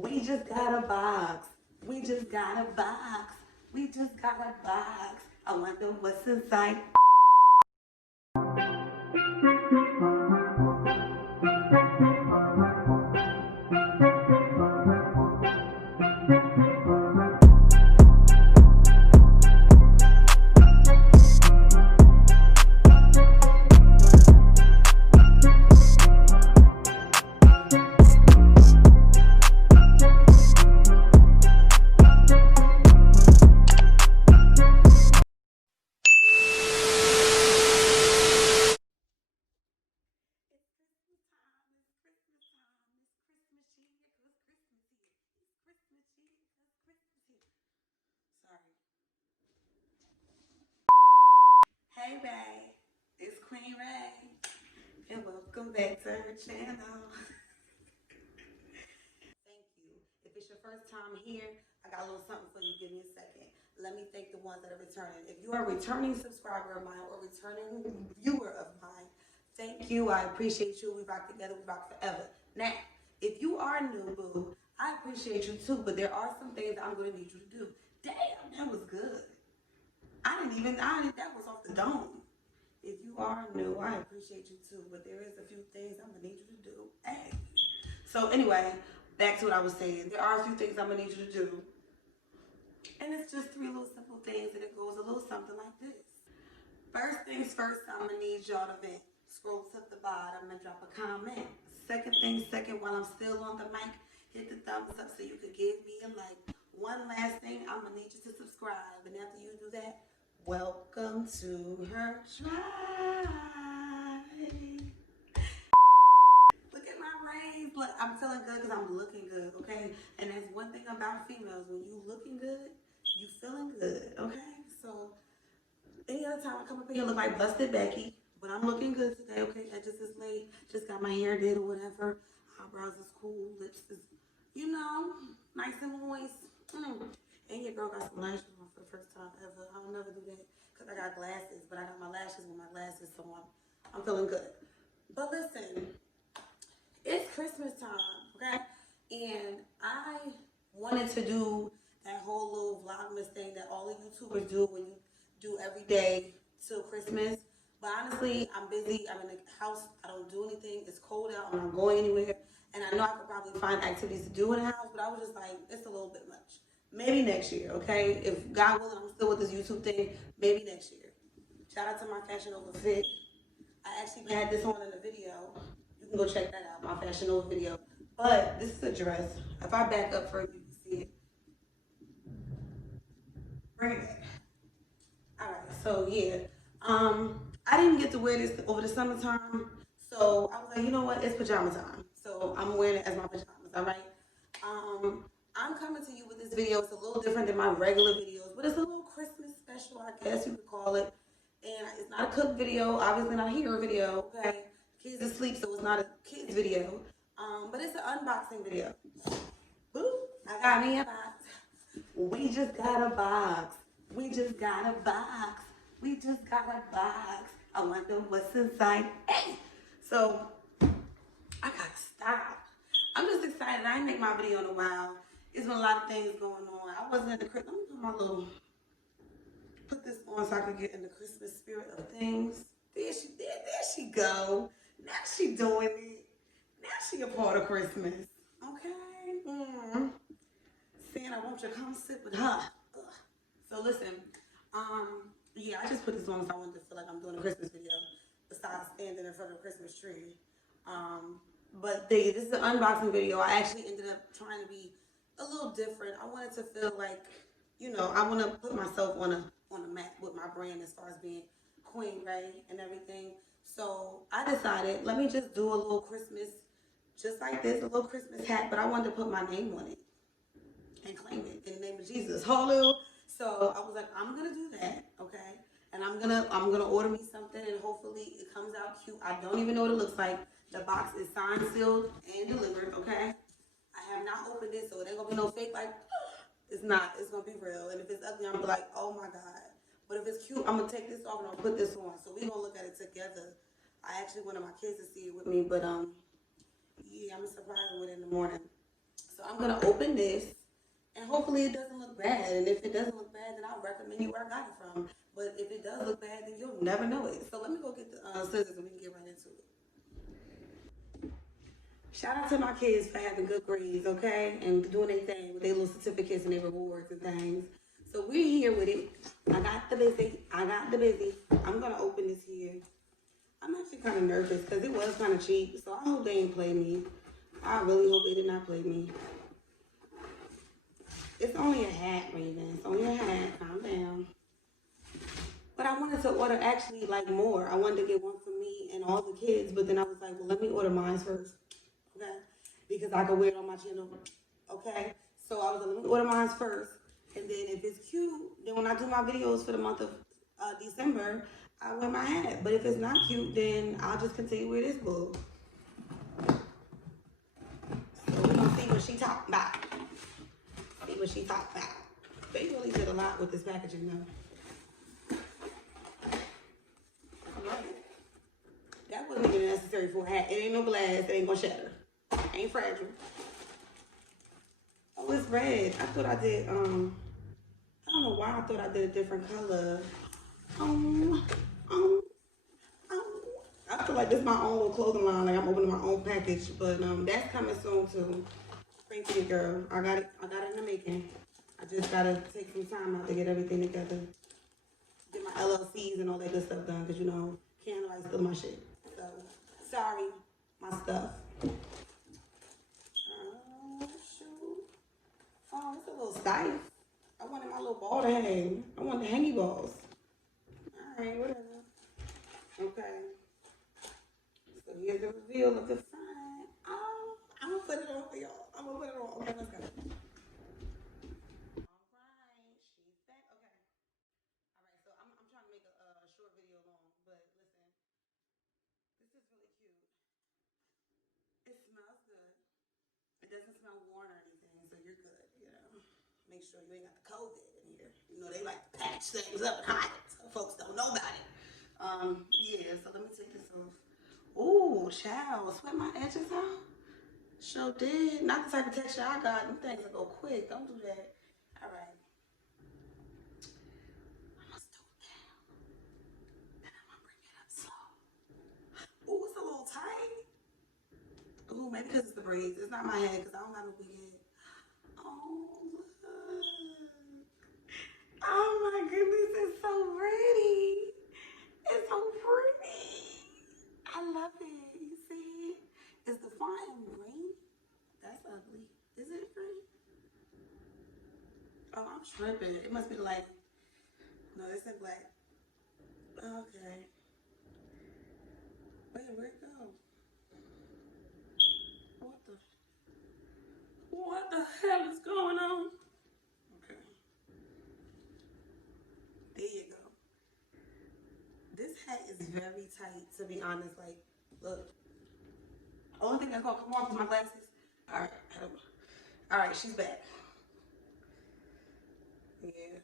We just got a box. We just got a box. We just got a box. I wonder what's inside. Hey babe, it's Queen Raeee, and welcome back to her channel. Thank you. If it's your first time here, I got a little something for you. Give me a second. Let me thank the ones that are returning. If you are a returning subscriber of mine or returning viewer of mine, thank you. I appreciate you. We rock together. We rock forever. Now, if you are new, boo, I appreciate you too, but there are some things I'm going to need you to do. Damn, that was good. That was off the dome. If you are new, I appreciate you too, but there is a few things I'm gonna need you to do. Hey. So anyway, back to what I was saying. There are a few things I'm gonna need you to do. And it's just 3 little simple things, and it goes a little something like this. First things first, I'm gonna need y'all to vent. Scroll to the bottom and drop a comment. Second thing second, while I'm still on the mic, hit the thumbs up so you could give me a like. One last thing, I'm gonna need you to subscribe, and after you do that, welcome to her tribe. Look at my rays. Look, I'm feeling good because I'm looking good, okay? And that's one thing about females. When you looking good, you feeling good, okay? So any other time I come up here, look like Busted Becky, but I'm looking good today, okay? Edges is late. Just got my hair did or whatever. Eyebrows is cool. Lips is, you know, nice and moist. And your girl got some lashes on for the first time ever. I don't never do that because I got glasses, but I got my lashes with my glasses, so I'm feeling good. But listen, it's Christmas time, okay? And I wanted to do that whole little vlogmas thing that all the YouTubers do when you do every day till Christmas. But honestly, I'm busy. I'm in the house. I don't do anything. It's cold out. I'm not going anywhere. And I know I could probably find activities to do in the house, but I was just like, it's a little bit much. Maybe next year, okay? If God willing, I'm still with this YouTube thing, maybe next year. Shout out to my Fashion Over fit. I actually had this on in the video. You can go check that out, my Fashion Over video. But this is a dress. If I back up further, you can see it. Bring it back. All right, so yeah. I didn't get to wear this over the summertime, so I was like, you know what? It's pajama time. So I'm wearing it as my pajamas, all right? I'm coming to you with this video. It's a little different than my regular videos, but it's a little Christmas special, I guess you could call it. And it's not a cook video, obviously not a hero video, okay? Kids asleep, so it's not a kids video. But it's an unboxing video. Boo, I got me a box. We just got a box. We just got a box. We just got a box. I wonder what's inside. Hey. So, I gotta stop. I'm just excited. I ain't make my video in a while. There's been a lot of things going on. I wasn't in the Christmas. Let me put my little, put this on so I could get in the Christmas spirit of things. There she go. Now she doing it. Now she a part of Christmas. Okay. Santa, won't you come sit with her? Ugh. So listen, yeah, I just put this on because I wanted to feel like I'm doing a Christmas video besides standing in front of a Christmas tree. But this is an unboxing video. I actually ended up trying to be a little different. I wanted to feel like, you know, I want to put myself on a map with my brand as far as being Queen Raeee and everything. So I decided, let me just do a little Christmas, just like this, a little Christmas hat, but I wanted to put my name on it and claim it in the name of Jesus. Hallelujah. So I was like, I'm gonna do that, okay? And I'm gonna order me something, and hopefully it comes out cute. I don't even know what it looks like. The box is signed, sealed, and delivered, okay? I have not opened it, so it ain't gonna be no fake, like, it's not. It's gonna be real. And if it's ugly, I'm gonna be like, oh my God. But if it's cute, I'm gonna take this off and I'll put this on. So we're gonna look at it together. I actually wanted my kids to see it with me, but yeah, I'm gonna surprise them with it in the morning. So I'm gonna open this, and hopefully it doesn't look bad. And if it doesn't look bad, then I'll recommend you where I got it from. But if it does look bad, then you'll never know it. So let me go get the scissors and we can get right into it. Shout out to my kids for having good grades, okay? And doing their thing with their little certificates and their rewards and things. So we're here with it. I got the busy. I'm gonna open this here. I'm actually kind of nervous because it was kind of cheap. So I hope they ain't play me. I really hope they did not play me. It's only a hat, Raven. It's only a hat. Calm down. But I wanted to order actually like more. I wanted to get one for me and all the kids. But then I was like, well, let me order mine first. Okay? Because I can wear it on my channel. Okay? So I was like, let me order mine first. And then if it's cute, then when I do my videos for the month of December, I wear my hat. But if it's not cute, then I'll just continue with this bull. So we're going to see what she talking about. See what she talking about. They really did a lot with this packaging though. Alright. That wasn't even necessary for a hat. It ain't no glass. It ain't gonna shatter. Ain't fragile. Oh, it's red. I thought I did, I don't know why I thought I did a different color. I feel like this is my own little clothing line, like I'm opening my own package, but that's coming soon too. Thank you, girl. I got it in the making. I just gotta take some time out to get everything together. Get my LLCs and all that good stuff done, because you know, can't nobody steal my shit. So, sorry, my stuff. Shoot. Oh, it's a little stiff. I wanted my little ball to hang. I want the hangy balls. Alright, whatever. Okay. So here's the reveal of the front. Oh, I'm gonna put it on for y'all. I'm gonna put it on. Okay, let's go. Alright, she's back. Okay. Alright, so I'm trying to make a short video long, but listen. This is really cute. It smells good. It doesn't smell worn or anything, so you're good, you know. Make sure you ain't got the COVID in here. You know, they like to patch things up and hide it, so folks don't know about it. Yeah, so let me take this off. Ooh, child, sweat my edges out. Sure did. Not the type of texture I got. Them things will go quick. Don't do that. All right. I'm gonna stoop down. Then I'm gonna bring it up slow. Ooh, it's a little tight. Ooh, maybe because it's the braids. It's not my head because I don't got no big head. Oh, look. Oh my goodness, it's so pretty. It's so pretty. I love it. You see? Is the font in green? That's ugly. Is it green? Oh, I'm tripping. It must be like, no, it's in black. Okay. Wait, where'd it go? What the hell is going on? Okay. There you go. This hat is very tight, to be honest. Like, look. Only thing that's gonna come off is my glasses. Alright, alright, she's back. Yeah.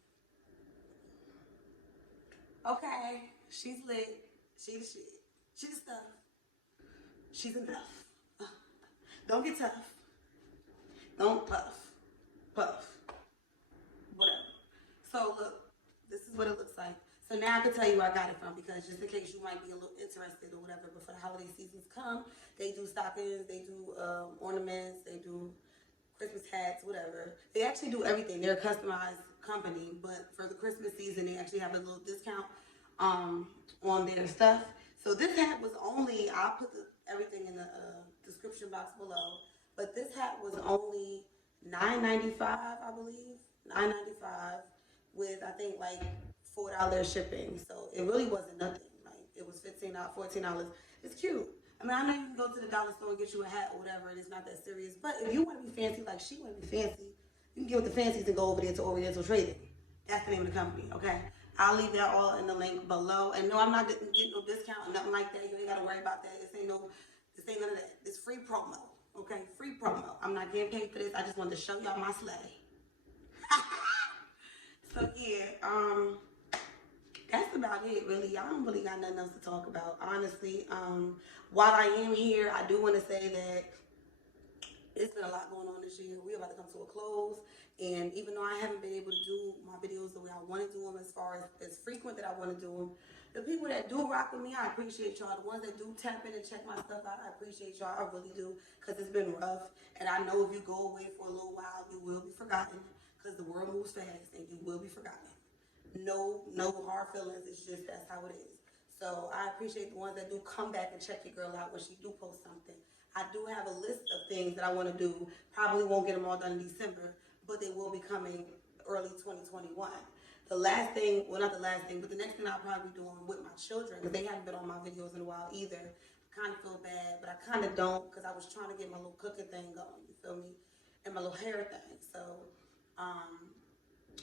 Okay, she's lit. She the shit. She the stuff. She's enough. Don't get tough. Don't puff. Puff. Whatever. So look, this is what it looks like. So now I can tell you where I got it from, because just in case you might be a little interested or whatever, before the holiday seasons come, they do stockings, they do ornaments, they do Christmas hats, whatever. They actually do everything. They're a customized company, but for the Christmas season, they actually have a little discount on their stuff. So this hat was only, I'll put everything in the description box below, but this hat was only $9.95, I believe. $9.95 with, I think, like $4 shipping. So it really wasn't nothing. Like, it was $15, $14. It's cute. I mean, I know you can go to the dollar store and get you a hat or whatever, and it's not that serious. But if you want to be fancy, like she want to be fancy, you can get with the fancies and go over there to Oriental Trading. That's the name of the company, okay? I'll leave that all in the link below. And no, I'm not getting no discount or nothing like that. You ain't got to worry about that. This ain't none of that. It's free promo, okay? Free promo. I'm not getting paid for this. I just wanted to show y'all my sleigh. So yeah, that's about it, really. I don't really got nothing else to talk about, honestly. While I am here, I do want to say that it's been a lot going on this year. We're about to come to a close, and even though I haven't been able to do my videos the way I want to do them, as far as frequent that I want to do them, the people that do rock with me, I appreciate y'all. The ones that do tap in and check my stuff out, I appreciate y'all. I really do, because it's been rough, and I know if you go away for a little while, you will be forgotten, because the world moves fast, and you will be forgotten. No hard feelings. It's just that's how it is. So I appreciate the ones that do come back and check your girl out when she do post something. I do have a list of things that I want to do. Probably won't get them all done in December, but they will be coming early 2021. The last thing, well, not the last thing, but the next thing I'll probably be doing with my children, because they haven't been on my videos in a while either. I kind of feel bad, but I kind of don't, because I was trying to get my little cooking thing going, you feel me? And my little hair thing. So,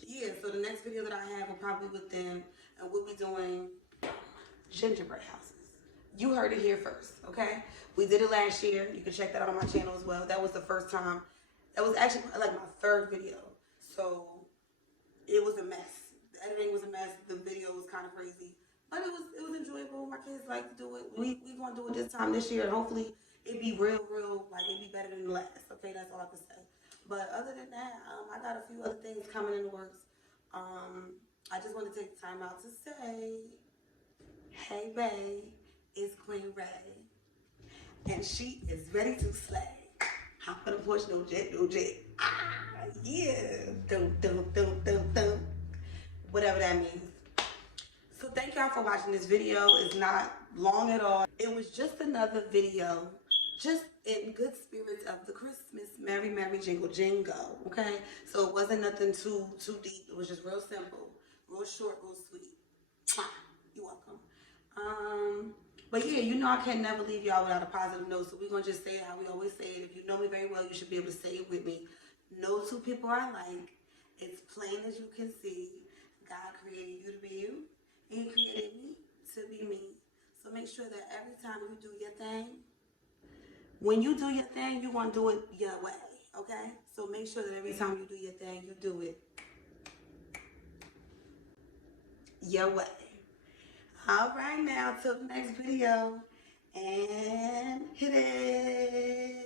yeah, so the next video that I have will probably be with them, and we'll be doing gingerbread houses. You heard it here first, okay? We did it last year. You can check that out on my channel as well. That was the first time. That was actually like my third video. So it was a mess. The editing was a mess. The video was kind of crazy. But it was enjoyable. My kids like to do it. We gonna do it this time this year, and hopefully it be real, like it be better than the last. Okay, that's all I can say. But other than that, I got a few other things coming in the works. I just want to take the time out to say, hey babe, it's Queen Raeee, and she is ready to slay. Hop on the porch, no jet, no jet. Ah, yeah, dum, dum, dum, dum, dum. Whatever that means. So thank y'all for watching this video. It's not long at all. It was just another video, just in good spirits of the Christmas merry, merry jingle jingle, okay? So it wasn't nothing too deep. It was just real simple, real short, real sweet. You're welcome. But yeah, you know I can never leave y'all without a positive note, so we're going to just say it how we always say it. If you know me very well, you should be able to say it with me. No two people are alike. It's plain as you can see. God created you to be you, and He created me to be me. So make sure that every time you do your thing, when you do your thing, you're going to do it your way, okay? So make sure that every time you do your thing, you do it your way. All right now, till the next video, and hit it.